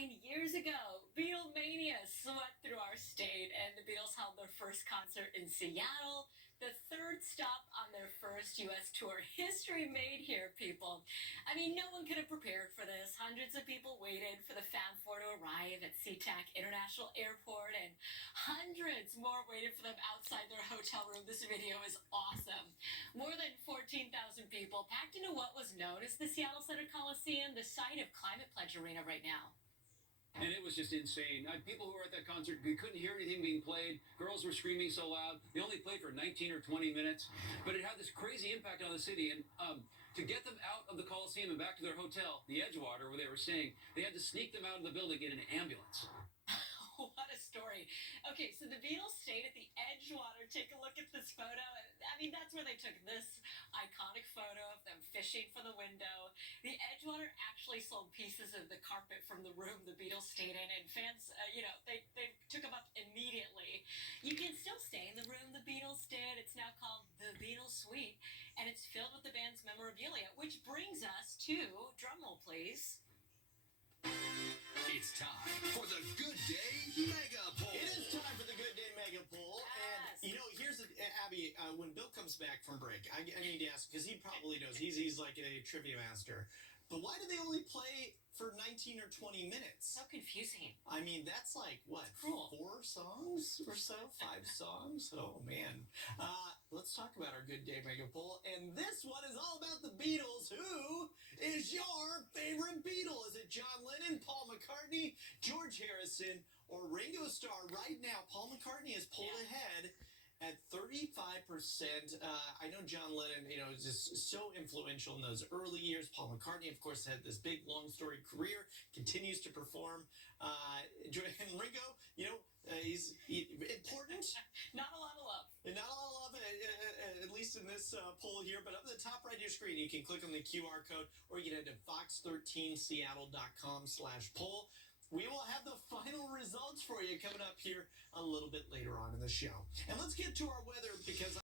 9 years ago, Beatlemania swept through our state, and the Beatles held their first concert in Seattle, the third stop on their first U.S. tour. History made here, people. I mean, no one could have prepared for this. Hundreds of people waited for the Fab Four to arrive at SeaTac International Airport, and hundreds more waited for them outside their hotel room. This video is awesome. More than 14,000 people packed into what was known as the Seattle Center Coliseum, the site of Climate Pledge Arena right now. And it was just insane. People who were at that concert, we couldn't hear anything being played. Girls were screaming so loud. They only played for 19 or 20 minutes. But it had this crazy impact on the city. And to get them out of the Coliseum and back to their hotel, the Edgewater, where they were staying, they had to sneak them out of the building in an ambulance. What a story. Okay, so the Beatles stayed at the Edgewater. Take a look at this photo. I mean, that's where they took this iconic photo of them fishing from the window. The Edgewater actually sold pieces of the carpet from the room the Beatles stayed in, and fans, they took them up immediately. You can still stay in the room the Beatles did. It's now called the Beatles Suite, and it's filled with the band's memorabilia, which brings us to, drumroll please, it's time for the Good Day Mega Poll. It is time for the Good Day Mega Poll. Yes. And, here's Abby, when Bill comes back from break, I need to ask, because he probably knows. He's like a trivia master. But why do they only play for 19 or 20 minutes? so confusing. I mean, that's like, what, Cruel. 4 songs or so? 5 songs? Oh, man. Let's talk about our Good Day Mega Poll. And this one is all about the Beatles. Who is your favorite Beatle? Is it John Lennon, Paul McCartney, George Harrison, or Ringo Starr? Right now, Paul McCartney has pulled ahead at 35%. I know John Lennon, is just so influential in those early years. Paul McCartney, of course, had this big, long, storied career, continues to perform. And Ringo, he's important. Not a lot of love. And not a lot of love, at least in this poll here. But up at the top right of your screen, you can click on the QR code, or you can head to fox13seattle.com/poll. We will have the final results for you coming up here a little bit later on in the show. And let's get to our weather, because